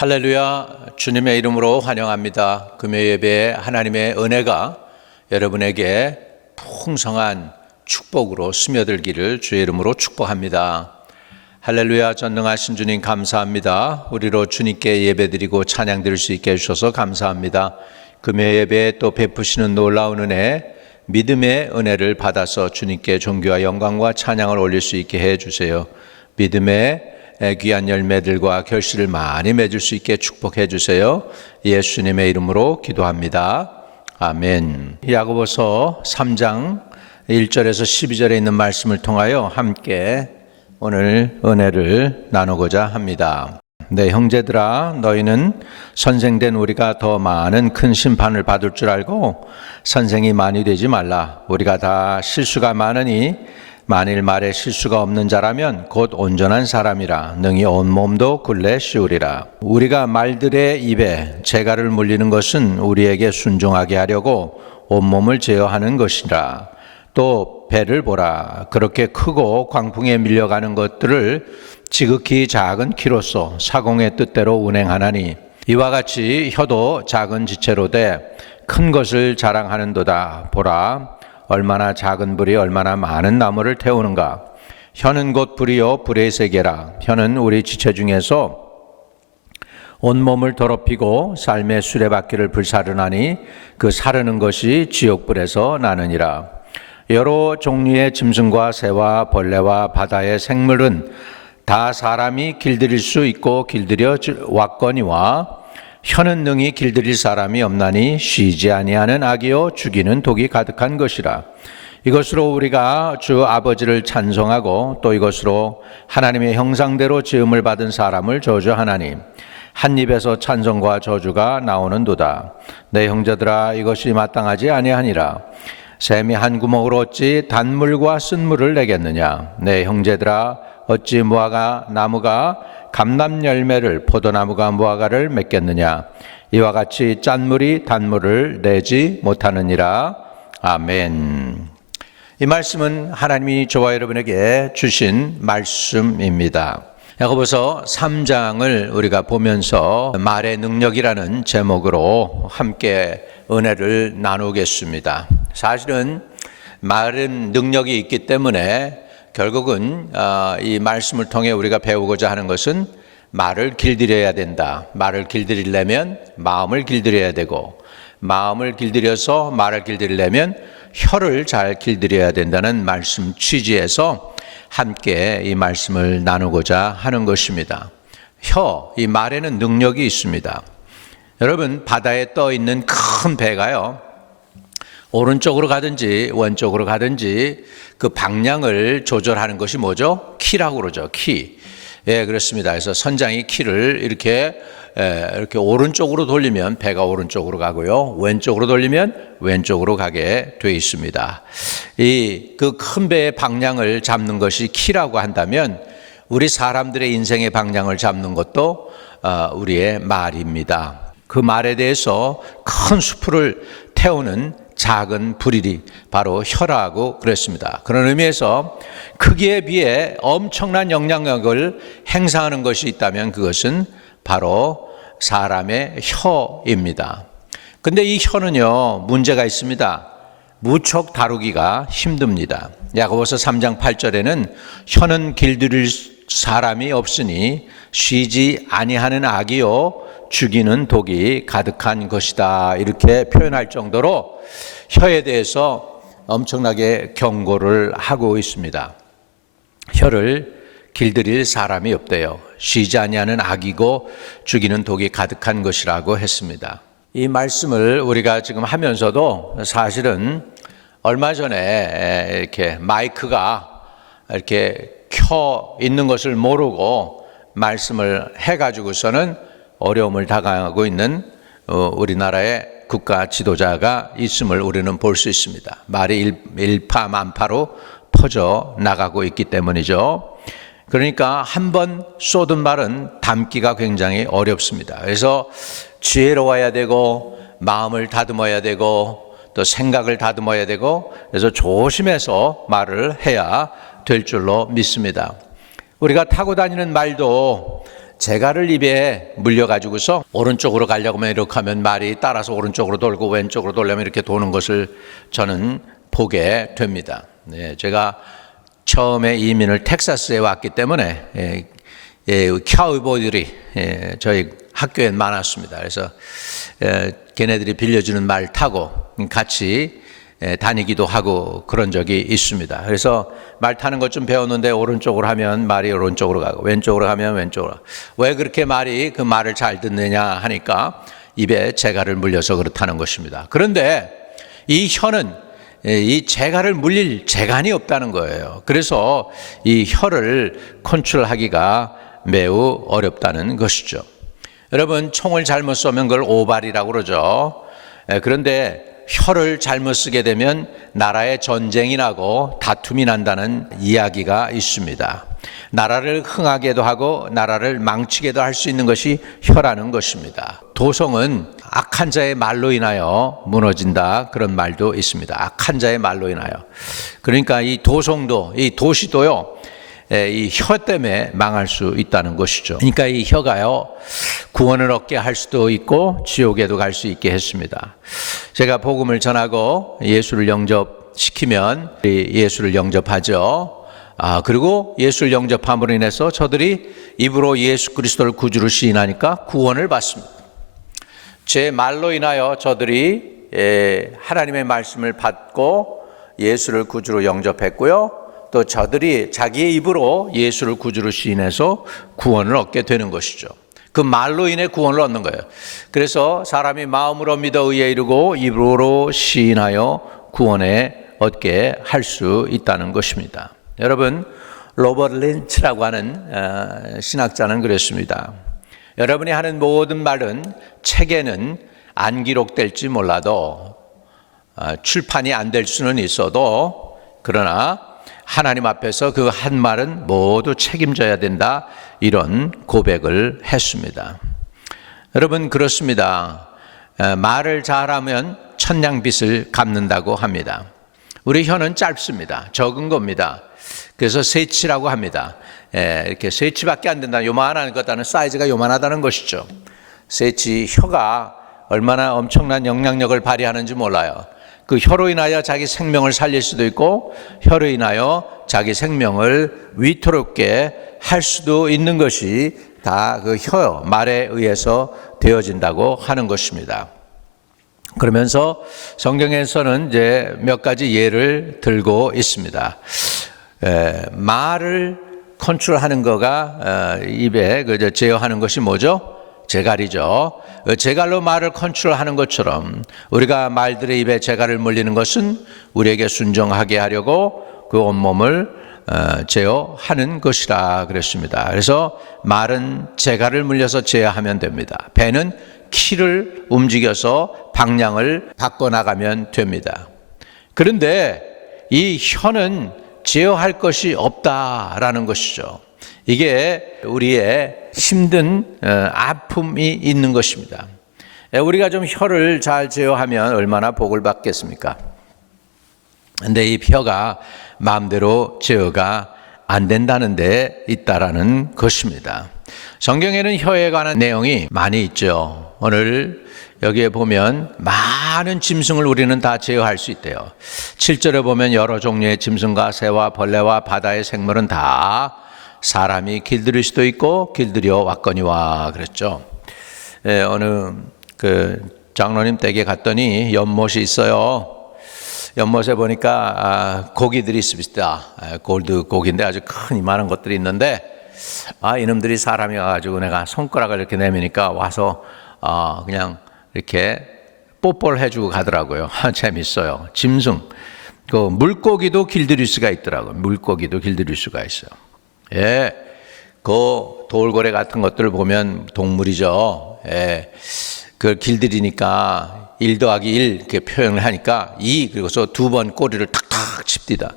할렐루야, 주님의 이름으로 환영합니다. 금요 예배에 하나님의 은혜가 여러분에게 풍성한 축복으로 스며들기를 주의 이름으로 축복합니다. 할렐루야, 전능하신 주님 감사합니다. 우리로 주님께 예배드리고 찬양 드릴 수 있게 해주셔서 감사합니다. 금요 예배에 또 베푸시는 놀라운 은혜, 믿음의 은혜를 받아서 주님께 존귀와 영광과 찬양을 올릴 수 있게 해주세요. 믿음의 귀한 열매들과 결실을 많이 맺을 수 있게 축복해 주세요. 예수님의 이름으로 기도합니다. 아멘. 야고보서 3장 1절에서 12절에 있는 말씀을 통하여 함께 오늘 은혜를 나누고자 합니다. 네, 형제들아, 너희는 선생된 우리가 더 많은 큰 심판을 받을 줄 알고 선생이 많이 되지 말라. 우리가 다 실수가 많으니 만일 말에 실수가 없는 자라면 곧 온전한 사람이라 능히 온몸도 굴레 씌우리라. 우리가 말들의 입에 재갈을 물리는 것은 우리에게 순종하게 하려고 온몸을 제어하는 것이라. 또 배를 보라. 그렇게 크고 광풍에 밀려가는 것들을 지극히 작은 키로서 사공의 뜻대로 운행하나니 이와 같이 혀도 작은 지체로 돼 큰 것을 자랑하는도다. 보라, 얼마나 작은 불이 얼마나 많은 나무를 태우는가. 혀는 곧 불이요 불의 세계라. 혀는 우리 지체 중에서 온몸을 더럽히고 삶의 수레바퀴를 불사르나니 그 사르는 것이 지옥불에서 나느니라. 여러 종류의 짐승과 새와 벌레와 바다의 생물은 다 사람이 길들일 수 있고 길들여 왔거니와 혀는 능히 길들일 사람이 없나니 쉬지 아니하는 악이요 죽이는 독이 가득한 것이라. 이것으로 우리가 주 아버지를 찬송하고 또 이것으로 하나님의 형상대로 지음을 받은 사람을 저주하나니 한 입에서 찬송과 저주가 나오는도다. 내 형제들아, 이것이 마땅하지 아니하니라. 샘이 한 구멍으로 어찌 단물과 쓴물을 내겠느냐. 내 형제들아, 어찌 무화과 나무가 감람 열매를 포도나무가 무화과를 맺겠느냐. 이와 같이 짠물이 단물을 내지 못하느니라. 아멘. 이 말씀은 하나님이 저와 여러분에게 주신 말씀입니다. 야고보서 3장을 우리가 보면서 말의 능력이라는 제목으로 함께 은혜를 나누겠습니다. 사실은 말은 능력이 있기 때문에 결국은 이 말씀을 통해 우리가 배우고자 하는 것은 말을 길들여야 된다. 말을 길들이려면 마음을 길들여야 되고, 마음을 길들여서 말을 길들이려면 혀를 잘 길들여야 된다는 말씀 취지에서 함께 이 말씀을 나누고자 하는 것입니다. 이 말에는 능력이 있습니다. 여러분, 바다에 떠 있는 큰 배가요, 오른쪽으로 가든지 왼쪽으로 가든지 그 방향을 조절하는 것이 뭐죠? 키라고 그러죠. 키. 예, 그렇습니다. 그래서 선장이 키를 이렇게 오른쪽으로 돌리면 배가 오른쪽으로 가고요, 왼쪽으로 돌리면 왼쪽으로 가게 돼 있습니다. 이 그 큰 배의 방향을 잡는 것이 키라고 한다면 우리 사람들의 인생의 방향을 잡는 것도 우리의 말입니다. 그 말에 대해서 큰 수풀을 태우는 작은 불이 바로 혀라고 그랬습니다. 그런 의미에서 크기에 비해 엄청난 영향력을 행사하는 것이 있다면 그것은 바로 사람의 혀입니다. 근데 이 혀는요, 문제가 있습니다. 무척 다루기가 힘듭니다. 야고보서 3장 8절에는 혀는 길들일 사람이 없으니 쉬지 아니하는 악이요 죽이는 독이 가득한 것이다. 이렇게 표현할 정도로 혀에 대해서 엄청나게 경고를 하고 있습니다. 혀를 길들일 사람이 없대요. 쉬지 아니하는 악이고 죽이는 독이 가득한 것이라고 했습니다. 이 말씀을 우리가 지금 하면서도 사실은 얼마 전에 이렇게 마이크가 이렇게 켜 있는 것을 모르고 말씀을 해가지고서는 어려움을 당하고 있는 우리나라의 국가 지도자가 있음을 우리는 볼 수 있습니다. 말이 일파만파로 퍼져 나가고 있기 때문이죠. 그러니까 한번 쏟은 말은 담기가 굉장히 어렵습니다. 그래서 지혜로워야 되고 마음을 다듬어야 되고 또 생각을 다듬어야 되고, 그래서 조심해서 말을 해야 될 줄로 믿습니다. 우리가 타고 다니는 말도 재갈을 입에 물려가지고서 오른쪽으로 가려고 하면 이렇게 하면 말이 따라서 오른쪽으로 돌고 왼쪽으로 돌려면 이렇게 도는 것을 저는 보게 됩니다. 네, 제가 처음에 이민을 텍사스에 왔기 때문에 카우보이들이 저희 학교에 많았습니다. 그래서 걔네들이 빌려주는 말 타고 같이 다니기도 하고 그런 적이 있습니다. 그래서 말 타는 것 좀 배웠는데 오른쪽으로 하면 말이 오른쪽으로 가고 왼쪽으로 하면 왼쪽으로 가고 왜 그렇게 말이 그 말을 잘 듣느냐 하니까 입에 재갈을 물려서 그렇다는 것입니다. 그런데 이 혀는 이 재갈을 물릴 재간이 없다는 거예요. 그래서 이 혀를 컨트롤하기가 매우 어렵다는 것이죠. 여러분, 총을 잘못 쏘면 그걸 오발이라고 그러죠. 그런데 혀를 잘못 쓰게 되면 나라에 전쟁이 나고 다툼이 난다는 이야기가 있습니다. 나라를 흥하게도 하고 나라를 망치게도 할 수 있는 것이 혀라는 것입니다. 도성은 악한 자의 말로 인하여 무너진다, 그런 말도 있습니다. 악한 자의 말로 인하여. 그러니까 이 도성도, 이 도시도요, 이 혀 때문에 망할 수 있다는 것이죠. 그러니까 이 혀가요, 구원을 얻게 할 수도 있고 지옥에도 갈 수 있게 했습니다. 제가 복음을 전하고 예수를 영접시키면 예수를 영접하죠. 그리고 예수를 영접함으로 인해서 저들이 입으로 예수 그리스도를 구주로 시인하니까 구원을 받습니다. 제 말로 인하여 저들이 하나님의 말씀을 받고 예수를 구주로 영접했고요. 또 저들이 자기의 입으로 예수를 구주로 시인해서 구원을 얻게 되는 것이죠. 그 말로 인해 구원을 얻는 거예요. 그래서 사람이 마음으로 믿어 의에 이르고 입으로 시인하여 구원에 얻게 할 수 있다는 것입니다. 여러분, 로버트 린치라고 하는 신학자는 그랬습니다. 여러분이 하는 모든 말은 책에는 안 기록될지 몰라도 출판이 안 될 수는 있어도 그러나 하나님 앞에서 그 한 말은 모두 책임져야 된다, 이런 고백을 했습니다. 여러분, 그렇습니다. 말을 잘하면 천냥빚을 갚는다고 합니다. 우리 혀는 짧습니다. 적은 겁니다. 그래서 세치라고 합니다. 이렇게 세치밖에 안 된다. 요만한 것다는 사이즈가 요만하다는 것이죠. 세치, 혀가 얼마나 엄청난 영향력을 발휘하는지 몰라요. 그 혀로 인하여 자기 생명을 살릴 수도 있고 혀로 인하여 자기 생명을 위태롭게 할 수도 있는 것이 다 그 혀, 말에 의해서 되어진다고 하는 것입니다. 그러면서 성경에서는 이제 몇 가지 예를 들고 있습니다. 말을 컨트롤하는 거가 입에 제어하는 것이 뭐죠? 재갈이죠. 재갈로 말을 컨트롤하는 것처럼 우리가 말들의 입에 재갈을 물리는 것은 우리에게 순종하게 하려고 그 온몸을 제어하는 것이라 그랬습니다. 그래서 말은 재갈을 물려서 제어하면 됩니다. 배는 키를 움직여서 방향을 바꿔나가면 됩니다. 그런데 이 혀는 제어할 것이 없다라는 것이죠. 이게 우리의 힘든 아픔이 있는 것입니다. 우리가 좀 혀를 잘 제어하면 얼마나 복을 받겠습니까? 근데 이 혀가 마음대로 제어가 안 된다는 데 있다라는 것입니다. 성경에는 혀에 관한 내용이 많이 있죠. 오늘 여기에 보면 많은 짐승을 우리는 다 제어할 수 있대요. 7절에 보면 여러 종류의 짐승과 새와 벌레와 바다의 생물은 다 사람이 길들일 수도 있고 길들여 왔거니와 그랬죠. 어느 그 장로님 댁에 갔더니 연못이 있어요. 연못에 보니까 고기들이 있습니다. 골드 고기인데 아주 큰 이만한 것들이 있는데 이놈들이 사람이 와가지고 내가 손가락을 이렇게 내미니까 와서 그냥 이렇게 뽀뽀를 해주고 가더라고요. 재밌어요. 짐승. 그 물고기도 길들일 수가 있더라고요. 물고기도 길들일 수가 있어요. 예, 그 돌고래 같은 것들을 보면 동물이죠. 예, 그걸 길들이니까 1 더하기 1 이렇게 표현을 하니까 2 그리고서 2번 꼬리를 탁탁 칩디다.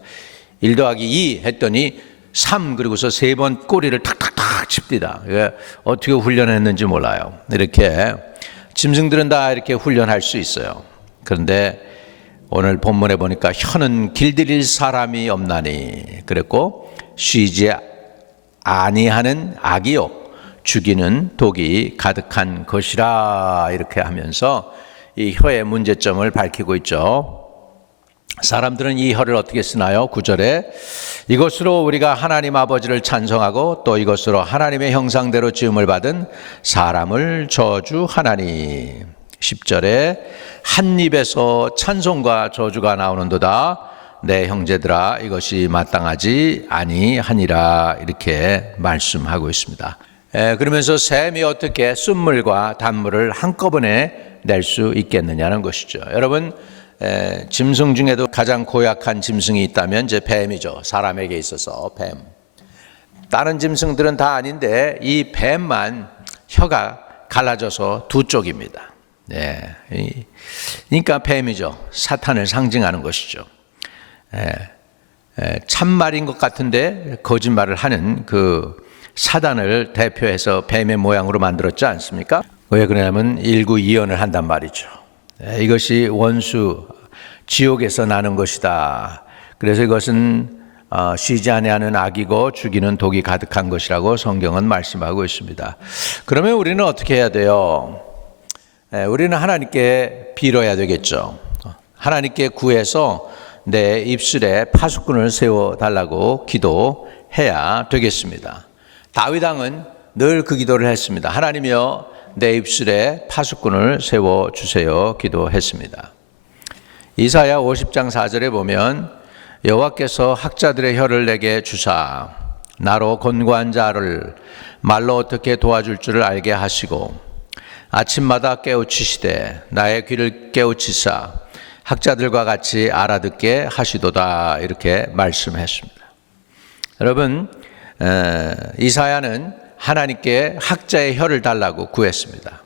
1 더하기 2 했더니 3 그리고서 3번 꼬리를 탁탁탁 칩디다. 예, 어떻게 훈련했는지 몰라요. 이렇게 짐승들은 다 이렇게 훈련할 수 있어요. 그런데 오늘 본문에 보니까 혀는 길들일 사람이 없나니 그랬고 쉬지 아니하는 악이요 죽이는 독이 가득한 것이라 이렇게 하면서 이 혀의 문제점을 밝히고 있죠. 사람들은 이 혀를 어떻게 쓰나요? 9절에 이것으로 우리가 하나님 아버지를 찬송하고 또 이것으로 하나님의 형상대로 지음을 받은 사람을 저주하나니. 10절에 한 입에서 찬송과 저주가 나오는도다. 내 형제들아 이것이 마땅하지 아니하니라 이렇게 말씀하고 있습니다. 그러면서 샘이 어떻게 쓴물과 단물을 한꺼번에 낼 수 있겠느냐는 것이죠. 여러분 짐승 중에도 가장 고약한 짐승이 있다면 이제 뱀이죠. 사람에게 있어서 뱀. 다른 짐승들은 다 아닌데 이 뱀만 혀가 갈라져서 두 쪽입니다. 그러니까 뱀이죠. 사탄을 상징하는 것이죠. 참말인 것 같은데 거짓말을 하는 그 사단을 대표해서 뱀의 모양으로 만들었지 않습니까? 왜 그러냐면 일구이연을 한단 말이죠. 이것이 원수 지옥에서 나는 것이다. 그래서 이것은 쉬지 아니하는 악이고 죽이는 독이 가득한 것이라고 성경은 말씀하고 있습니다. 그러면 우리는 어떻게 해야 돼요? 우리는 하나님께 빌어야 되겠죠. 하나님께 구해서 내 입술에 파수꾼을 세워달라고 기도해야 되겠습니다. 다윗 왕은 늘 그 기도를 했습니다. 하나님이여 내 입술에 파수꾼을 세워주세요 기도했습니다. 이사야 50장 4절에 보면 여호와께서 학자들의 혀를 내게 주사 나로 권고한 자를 말로 어떻게 도와줄 줄을 알게 하시고 아침마다 깨우치시되 나의 귀를 깨우치사 학자들과 같이 알아듣게 하시도다 이렇게 말씀했습니다. 여러분 이사야는 하나님께 학자의 혀를 달라고 구했습니다.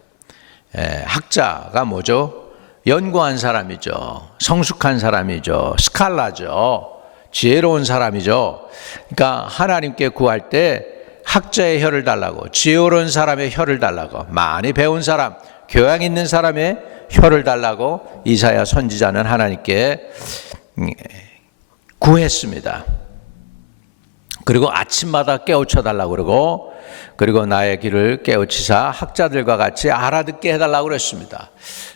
학자가 뭐죠? 연구한 사람이죠. 성숙한 사람이죠. 스칼라죠. 지혜로운 사람이죠. 그러니까 하나님께 구할 때 학자의 혀를 달라고, 지혜로운 사람의 혀를 달라고, 많이 배운 사람, 교양 있는 사람의 혀를 달라고 이사야 선지자는 하나님께 구했습니다. 그리고 아침마다 깨우쳐 달라고 그리고 나의 귀를 깨우치사 학자들과 같이 알아듣게 해달라고 그랬습니다.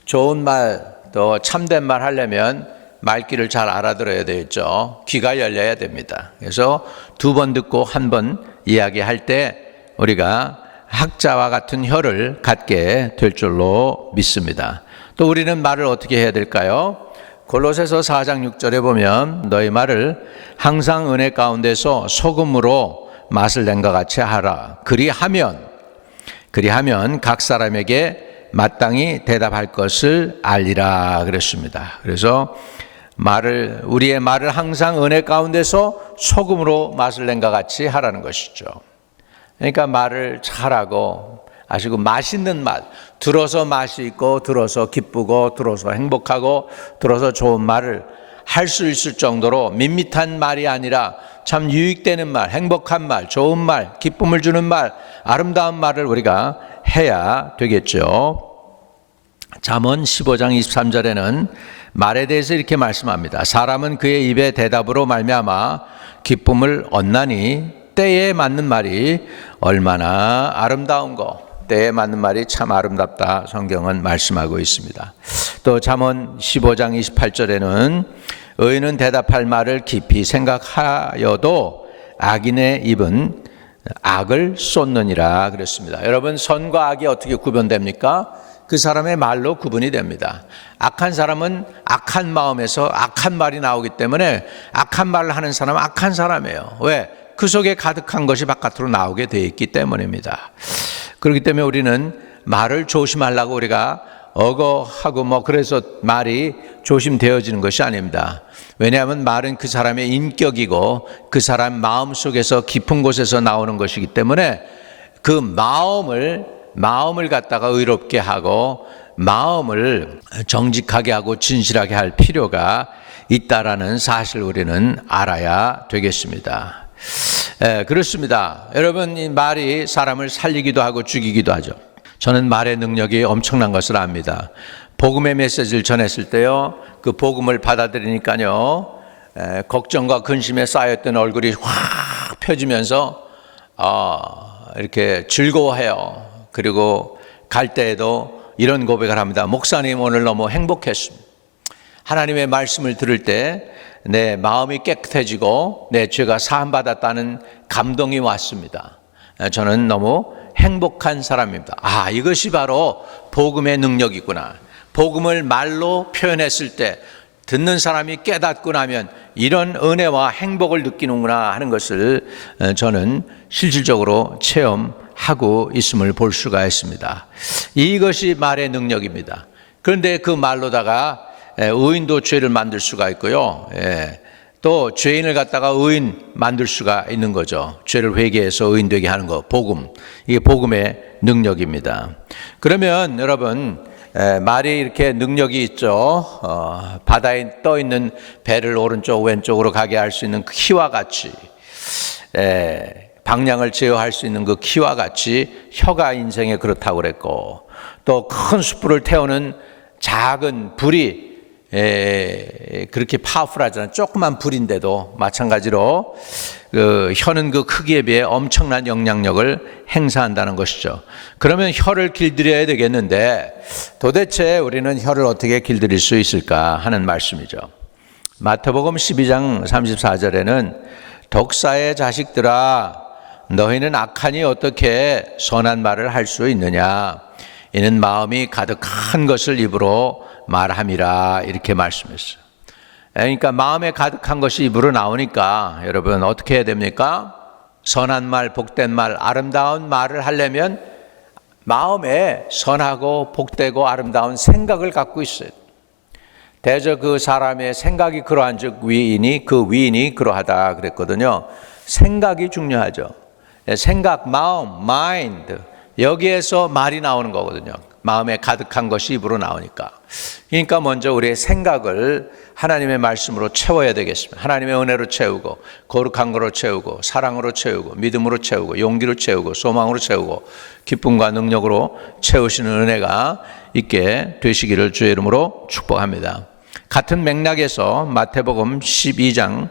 좋은 말, 또 참된 말 하려면 말귀를 잘 알아들어야 되겠죠. 귀가 열려야 됩니다. 그래서 두 번 듣고 한 번 이야기할 때 우리가 학자와 같은 혀를 갖게 될 줄로 믿습니다. 또 우리는 말을 어떻게 해야 될까요? 골로새서 4장 6절에 보면 너희 말을 항상 은혜 가운데서 소금으로 맛을 낸 것 같이 하라. 그리하면 각 사람에게 마땅히 대답할 것을 알리라 그랬습니다. 그래서 우리의 말을 항상 은혜 가운데서 소금으로 맛을 낸 것 같이 하라는 것이죠. 그러니까 말을 잘하고 아시고 맛있는 말, 들어서 맛이 있고 들어서 기쁘고 들어서 행복하고 들어서 좋은 말을 할 수 있을 정도로 밋밋한 말이 아니라 참 유익되는 말, 행복한 말, 좋은 말, 기쁨을 주는 말, 아름다운 말을 우리가 해야 되겠죠. 잠언 15장 23절에는 말에 대해서 이렇게 말씀합니다. 사람은 그의 입의 대답으로 말미암아 기쁨을 얻나니 때에 맞는 말이 얼마나 아름다운고. 때에 맞는 말이 참 아름답다 성경은 말씀하고 있습니다. 또 잠언 15장 28절에는 의인은 대답할 말을 깊이 생각하여도 악인의 입은 악을 쏟느니라 그랬습니다. 여러분 선과 악이 어떻게 구분됩니까? 그 사람의 말로 구분이 됩니다. 악한 사람은 악한 마음에서 악한 말이 나오기 때문에 악한 말을 하는 사람은 악한 사람이에요. 왜? 그 속에 가득한 것이 바깥으로 나오게 되어 있기 때문입니다. 그렇기 때문에 우리는 말을 조심하려고 우리가 어거하고 그래서 말이 조심되어지는 것이 아닙니다. 왜냐하면 말은 그 사람의 인격이고 그 사람 마음 속에서 깊은 곳에서 나오는 것이기 때문에 그 마음을 갖다가 의롭게 하고 마음을 정직하게 하고 진실하게 할 필요가 있다라는 사실 우리는 알아야 되겠습니다. 그렇습니다. 여러분 이 말이 사람을 살리기도 하고 죽이기도 하죠. 저는 말의 능력이 엄청난 것을 압니다. 복음의 메시지를 전했을 때요, 그 복음을 받아들이니까요, 걱정과 근심에 쌓였던 얼굴이 확 펴지면서 이렇게 즐거워해요. 그리고 갈 때에도 이런 고백을 합니다. 목사님, 오늘 너무 행복했습니다. 하나님의 말씀을 들을 때 내 마음이 깨끗해지고 내 죄가 사함받았다는 감동이 왔습니다. 저는 너무 행복한 사람입니다. 이것이 바로 복음의 능력이구나. 복음을 말로 표현했을 때 듣는 사람이 깨닫고 나면 이런 은혜와 행복을 느끼는구나 하는 것을 저는 실질적으로 체험하고 있음을 볼 수가 있습니다. 이것이 말의 능력입니다. 그런데 그 말로다가 의인도 죄를 만들 수가 있고요. 또 죄인을 갖다가 의인 만들 수가 있는 거죠. 죄를 회개해서 의인 되게 하는 거, 복음. 이게 복음의 능력입니다. 그러면 여러분, 말이 이렇게 능력이 있죠. 바다에 떠 있는 배를 오른쪽 왼쪽으로 가게 할 수 있는 그 키와 같이, 방향을 제어할 수 있는 그 키와 같이 혀가 인생에 그렇다고 그랬고, 또 큰 숯불을 태우는 작은 불이 그렇게 파워풀하잖아요. 조그만 불인데도 마찬가지로 그 혀는 그 크기에 비해 엄청난 영향력을 행사한다는 것이죠. 그러면 혀를 길들여야 되겠는데 도대체 우리는 혀를 어떻게 길들일 수 있을까 하는 말씀이죠. 마태복음 12장 34절에는 독사의 자식들아, 너희는 악하니 어떻게 선한 말을 할 수 있느냐? 이는 마음이 가득한 것을 입으로 말함이라, 이렇게 말씀했어요. 그러니까 마음에 가득한 것이 입으로 나오니까 여러분 어떻게 해야 됩니까? 선한 말, 복된 말, 아름다운 말을 하려면 마음에 선하고 복되고 아름다운 생각을 갖고 있어요. 대저 그 사람의 생각이 그러한 즉 위인이 그 위인이 그러하다 그랬거든요. 생각이 중요하죠. 생각, 마음, 마인드, 여기에서 말이 나오는 거거든요. 마음에 가득한 것이 입으로 나오니까. 그러니까 먼저 우리의 생각을 하나님의 말씀으로 채워야 되겠습니다. 하나님의 은혜로 채우고, 거룩한 거로 채우고, 사랑으로 채우고, 믿음으로 채우고, 용기로 채우고, 소망으로 채우고, 기쁨과 능력으로 채우시는 은혜가 있게 되시기를 주의 이름으로 축복합니다. 같은 맥락에서 마태복음 12장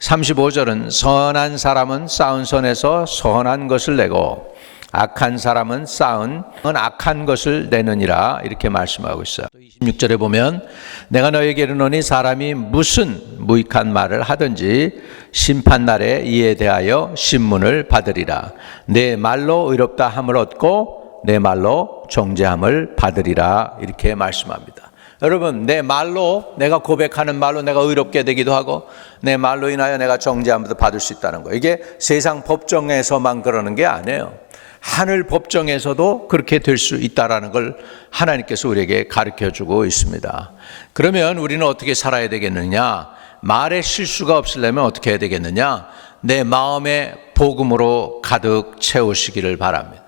35절은 선한 사람은 쌓은 선에서 선한 것을 내고 악한 사람은 쌓은 악한 것을 내느니라, 이렇게 말씀하고 있어요. 26절에 보면 내가 너에게 이르노니 사람이 무슨 무익한 말을 하든지 심판날에 이에 대하여 신문을 받으리라. 내 말로 의롭다 함을 얻고 내 말로 정죄함을 받으리라, 이렇게 말씀합니다. 여러분, 내 말로, 내가 고백하는 말로 내가 의롭게 되기도 하고 내 말로 인하여 내가 정죄함도 받을 수 있다는 거예요. 이게 세상 법정에서만 그러는 게 아니에요. 하늘 법정에서도 그렇게 될 수 있다라는 걸 하나님께서 우리에게 가르쳐주고 있습니다. 그러면 우리는 어떻게 살아야 되겠느냐? 말에 실수가 없으려면 어떻게 해야 되겠느냐? 내 마음에 복음으로 가득 채우시기를 바랍니다.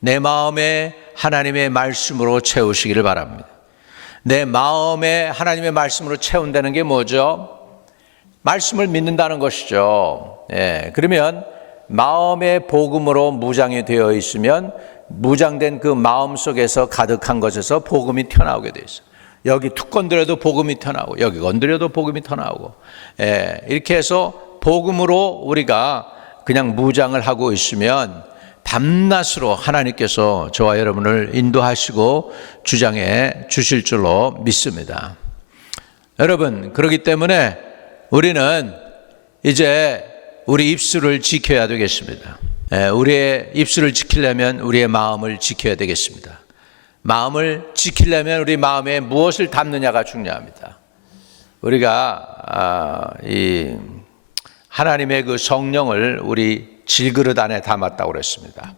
내 마음에 하나님의 말씀으로 채우시기를 바랍니다. 내 마음에 하나님의 말씀으로 채운다는 게 뭐죠? 말씀을 믿는다는 것이죠. 그러면 마음의 복음으로 무장이 되어 있으면 무장된 그 마음 속에서 가득한 것에서 복음이 튀어나오게 되어 있어요. 여기 툭 건드려도 복음이 튀어나오고 여기 건드려도 복음이 튀어나오고, 이렇게 해서 복음으로 우리가 그냥 무장을 하고 있으면 밤낮으로 하나님께서 저와 여러분을 인도하시고 주장해 주실 줄로 믿습니다. 여러분, 그렇기 때문에 우리는 이제 우리 입술을 지켜야 되겠습니다. 우리의 입술을 지키려면 우리의 마음을 지켜야 되겠습니다. 마음을 지키려면 우리 마음에 무엇을 담느냐가 중요합니다. 우리가 이 하나님의 그 성령을 우리 질그릇 안에 담았다고 그랬습니다.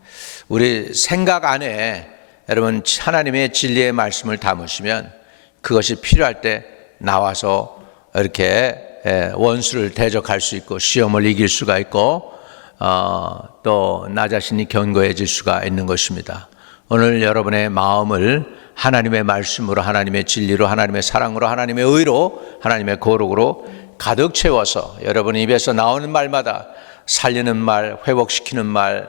우리 생각 안에 여러분 하나님의 진리의 말씀을 담으시면 그것이 필요할 때 나와서 이렇게 원수를 대적할 수 있고 시험을 이길 수가 있고 또 나 자신이 견고해질 수가 있는 것입니다. 오늘 여러분의 마음을 하나님의 말씀으로, 하나님의 진리로, 하나님의 사랑으로, 하나님의 의로, 하나님의 거룩으로 가득 채워서 여러분 입에서 나오는 말마다 살리는 말, 회복시키는 말,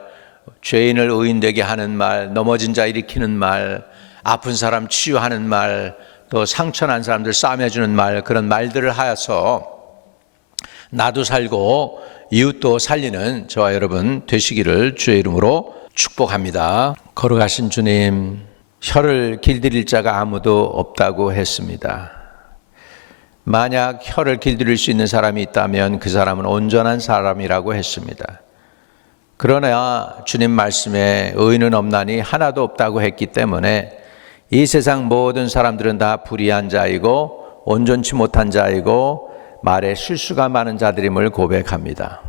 죄인을 의인되게 하는 말, 넘어진 자 일으키는 말, 아픈 사람 치유하는 말, 또 상처난 사람들 싸매주는 말, 그런 말들을 하여서 나도 살고 이웃도 살리는 저와 여러분 되시기를 주의 이름으로 축복합니다. 걸어가신 주님, 혀를 길들일 자가 아무도 없다고 했습니다. 만약 혀를 길들일 수 있는 사람이 있다면 그 사람은 온전한 사람이라고 했습니다. 그러나 주님 말씀에 의인은 없나니 하나도 없다고 했기 때문에 이 세상 모든 사람들은 다 불의한 자이고 온전치 못한 자이고 말에 실수가 많은 자들임을 고백합니다.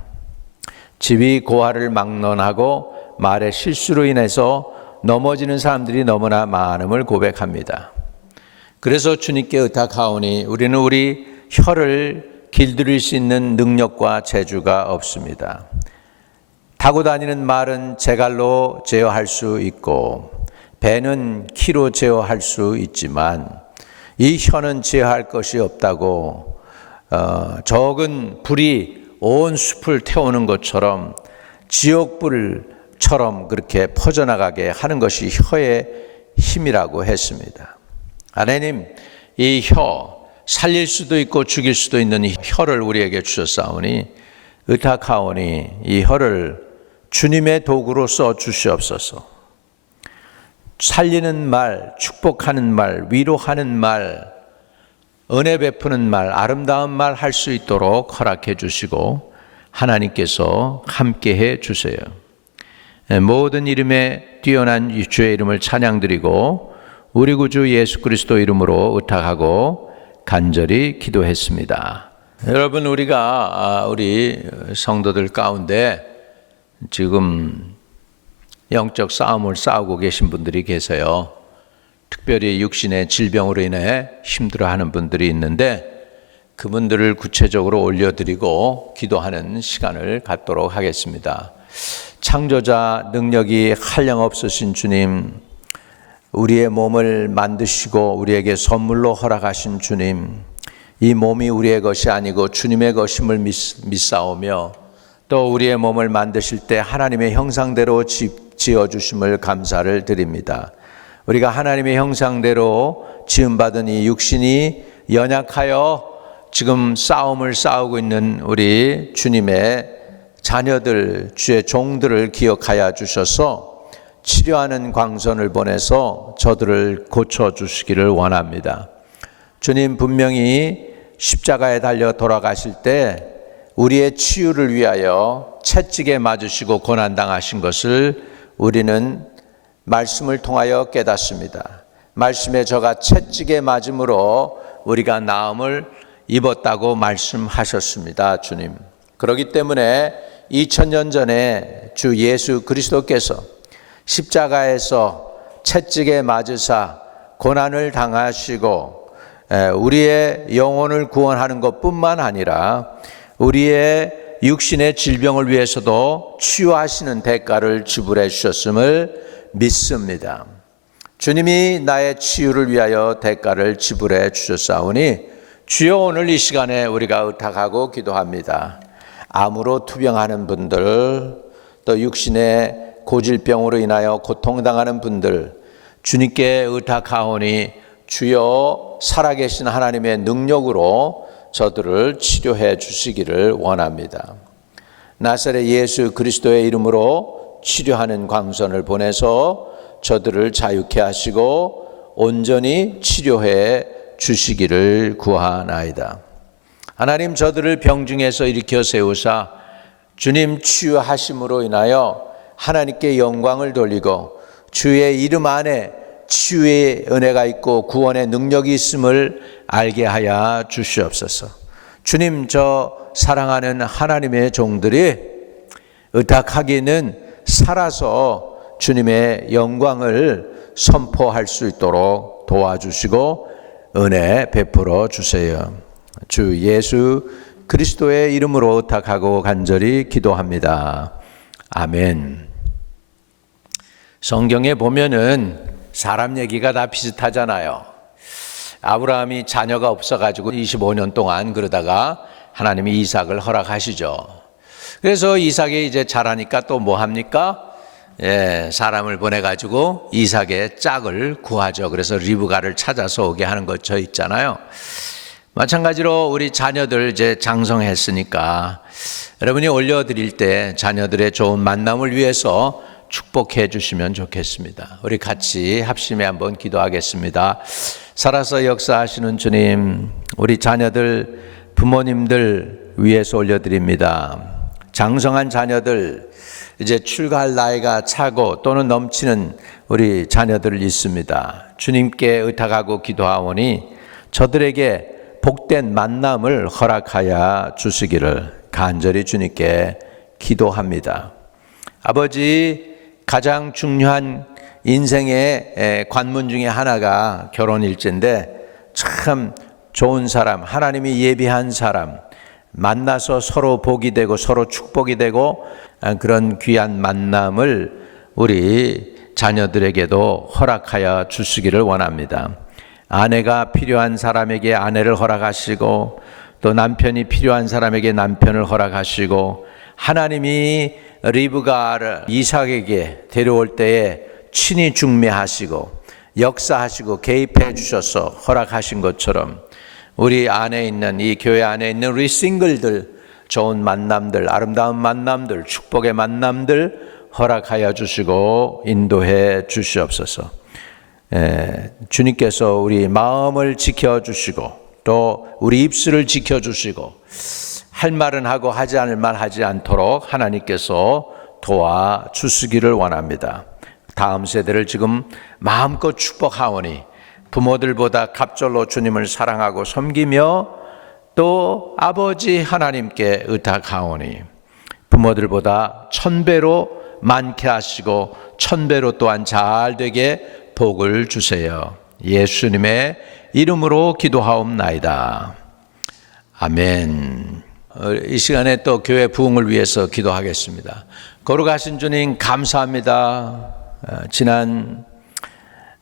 지위 고하를 막론하고 말의 실수로 인해서 넘어지는 사람들이 너무나 많음을 고백합니다. 그래서 주님께 의탁하오니 우리는 우리 혀를 길들일 수 있는 능력과 재주가 없습니다. 타고 다니는 말은 제갈로 제어할 수 있고 배는 키로 제어할 수 있지만 이 혀는 제어할 것이 없다고 적은 불이 온 숲을 태우는 것처럼 지옥불처럼 그렇게 퍼져나가게 하는 것이 혀의 힘이라고 했습니다. 하나님, 이 혀, 살릴 수도 있고 죽일 수도 있는 이 혀를 우리에게 주셨사오니 의탁하오니 이 혀를 주님의 도구로 써 주시옵소서. 살리는 말, 축복하는 말, 위로하는 말, 은혜 베푸는 말, 아름다운 말 할 수 있도록 허락해 주시고 하나님께서 함께해 주세요. 모든 이름에 뛰어난 주의 이름을 찬양드리고 우리 구주 예수 그리스도 이름으로 의탁하고 간절히 기도했습니다. 여러분, 우리가 우리 성도들 가운데 지금 영적 싸움을 싸우고 계신 분들이 계세요. 특별히 육신의 질병으로 인해 힘들어하는 분들이 있는데 그분들을 구체적으로 올려드리고 기도하는 시간을 갖도록 하겠습니다. 창조자 능력이 한량없으신 주님, 우리의 몸을 만드시고 우리에게 선물로 허락하신 주님, 이 몸이 우리의 것이 아니고 주님의 것임을 믿사오며 또 우리의 몸을 만드실 때 하나님의 형상대로 지어주심을 감사를 드립니다. 우리가 하나님의 형상대로 지음받은 이 육신이 연약하여 지금 싸움을 싸우고 있는 우리 주님의 자녀들, 주의 종들을 기억하여 주셔서 치료하는 광선을 보내서 저들을 고쳐주시기를 원합니다. 주님, 분명히 십자가에 달려 돌아가실 때 우리의 치유를 위하여 채찍에 맞으시고 고난당하신 것을 우리는 말씀을 통하여 깨닫습니다. 말씀에 저가 채찍에 맞음으로 우리가 나음을 입었다고 말씀하셨습니다. 주님, 그렇기 때문에 2000년 전에 주 예수 그리스도께서 십자가에서 채찍에 맞으사 고난을 당하시고 우리의 영혼을 구원하는 것뿐만 아니라 우리의 육신의 질병을 위해서도 치유하시는 대가를 지불해 주셨음을 믿습니다. 주님이 나의 치유를 위하여 대가를 지불해 주셨사오니 주여, 오늘 이 시간에 우리가 의탁하고 기도합니다. 암으로 투병하는 분들, 또 육신의 고질병으로 인하여 고통당하는 분들, 주님께 의탁하오니 주여, 살아계신 하나님의 능력으로 저들을 치료해 주시기를 원합니다. 나사렛 예수 그리스도의 이름으로 치료하는 광선을 보내서 저들을 자유케 하시고 온전히 치료해 주시기를 구하나이다. 하나님, 저들을 병중에서 일으켜 세우사 주님 치유하심으로 인하여 하나님께 영광을 돌리고 주의 이름 안에 치유의 은혜가 있고 구원의 능력이 있음을 알게 하여 주시옵소서. 주님, 저 사랑하는 하나님의 종들이 의탁하기는 살아서 주님의 영광을 선포할 수 있도록 도와주시고 은혜 베풀어 주세요. 주 예수 그리스도의 이름으로 의탁하고 간절히 기도합니다. 아멘. 성경에 보면은 사람 얘기가 다 비슷하잖아요. 아브라함이 자녀가 없어가지고 25년 동안 그러다가 하나님이 이삭을 허락하시죠. 그래서 이삭이 이제 자라니까 또 뭐 합니까? 사람을 보내가지고 이삭의 짝을 구하죠. 그래서 리브가를 찾아서 오게 하는 것 저 있잖아요. 마찬가지로 우리 자녀들 이제 장성했으니까 여러분이 올려드릴 때 자녀들의 좋은 만남을 위해서 축복해 주시면 좋겠습니다. 우리 같이 합심해 한번 기도하겠습니다. 살아서 역사하시는 주님, 우리 자녀들, 부모님들 위해서 올려드립니다. 장성한 자녀들, 이제 출가할 나이가 차고 또는 넘치는 우리 자녀들 있습니다. 주님께 의탁하고 기도하오니 저들에게 복된 만남을 허락하여 주시기를 간절히 주님께 기도합니다. 아버지, 가장 중요한 인생의 관문 중에 하나가 결혼일지인데 참 좋은 사람, 하나님이 예비한 사람 만나서 서로 복이 되고 서로 축복이 되고 그런 귀한 만남을 우리 자녀들에게도 허락하여 주시기를 원합니다. 아내가 필요한 사람에게 아내를 허락하시고 또 남편이 필요한 사람에게 남편을 허락하시고 하나님이 리브가를 이삭에게 데려올 때에 친히 중매하시고 역사하시고 개입해 주셔서 허락하신 것처럼 우리 안에 있는 이 교회 안에 있는 우리 싱글들 좋은 만남들, 아름다운 만남들, 축복의 만남들 허락하여 주시고 인도해 주시옵소서. 주님께서 우리 마음을 지켜주시고 또 우리 입술을 지켜주시고 할 말은 하고 하지 않을 말 하지 않도록 하나님께서 도와주시기를 원합니다. 다음 세대를 지금 마음껏 축복하오니 부모들보다 갑절로 주님을 사랑하고 섬기며 또 아버지 하나님께 의탁하오니 부모들보다 1000배로 많게 하시고 1000배로 또한 잘 되게 복을 주세요. 예수님의 이름으로 기도하옵나이다. 아멘. 이 시간에 또 교회 부흥을 위해서 기도하겠습니다. 거룩하신 주님 감사합니다. 지난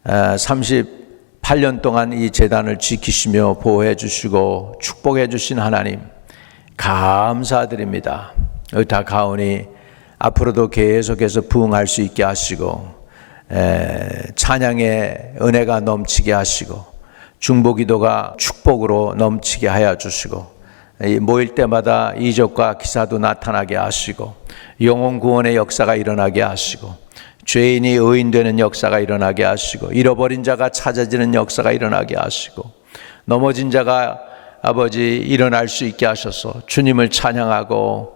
38년 동안 이 재단을 지키시며 보호해 주시고 축복해 주신 하나님 감사드립니다. 의탁하오니 앞으로도 계속해서 부흥할 수 있게 하시고 찬양의 은혜가 넘치게 하시고 중보기도가 축복으로 넘치게 하여 주시고 모일 때마다 이적과 기사도 나타나게 하시고 영혼 구원의 역사가 일어나게 하시고 죄인이 의인되는 역사가 일어나게 하시고 잃어버린 자가 찾아지는 역사가 일어나게 하시고 넘어진 자가 아버지 일어날 수 있게 하셔서 주님을 찬양하고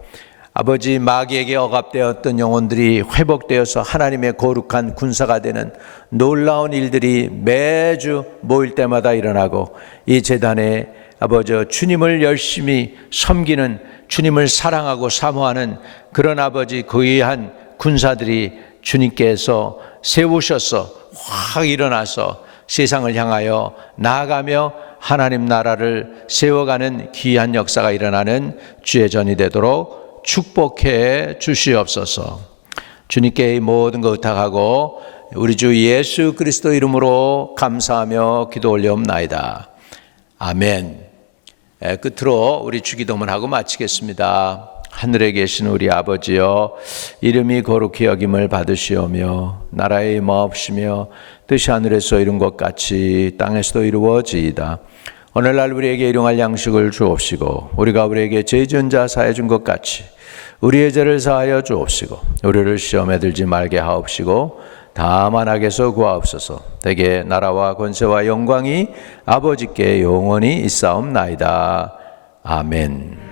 아버지 마귀에게 억압되었던 영혼들이 회복되어서 하나님의 거룩한 군사가 되는 놀라운 일들이 매주 모일 때마다 일어나고 이 재단에 아버지 주님을 열심히 섬기는 주님을 사랑하고 사모하는 그런 아버지 귀한 군사들이 주님께서 세우셔서 확 일어나서 세상을 향하여 나아가며 하나님 나라를 세워가는 귀한 역사가 일어나는 주의 전이 되도록 축복해 주시옵소서. 주님께 이 모든 것 의탁하고 우리 주 예수 그리스도 이름으로 감사하며 기도 올려옵나이다. 아멘. 끝으로 우리 주기도문 하고 마치겠습니다. 하늘에 계신 우리 아버지여, 이름이 거룩히 여김을 받으시오며 나라에 임하옵시며 뜻이 하늘에서 이룬 것 같이 땅에서도 이루어지이다. 오늘날 우리에게 일용할 양식을 주옵시고 우리가 우리에게 죄 지은 자 사해 준 것 같이 우리의 죄를 사하여 주옵시고 우리를 시험에 들지 말게 하옵시고 다만 악에서 구하옵소서. 대개 나라와 권세와 영광이 아버지께 영원히 있사옵나이다. 아멘.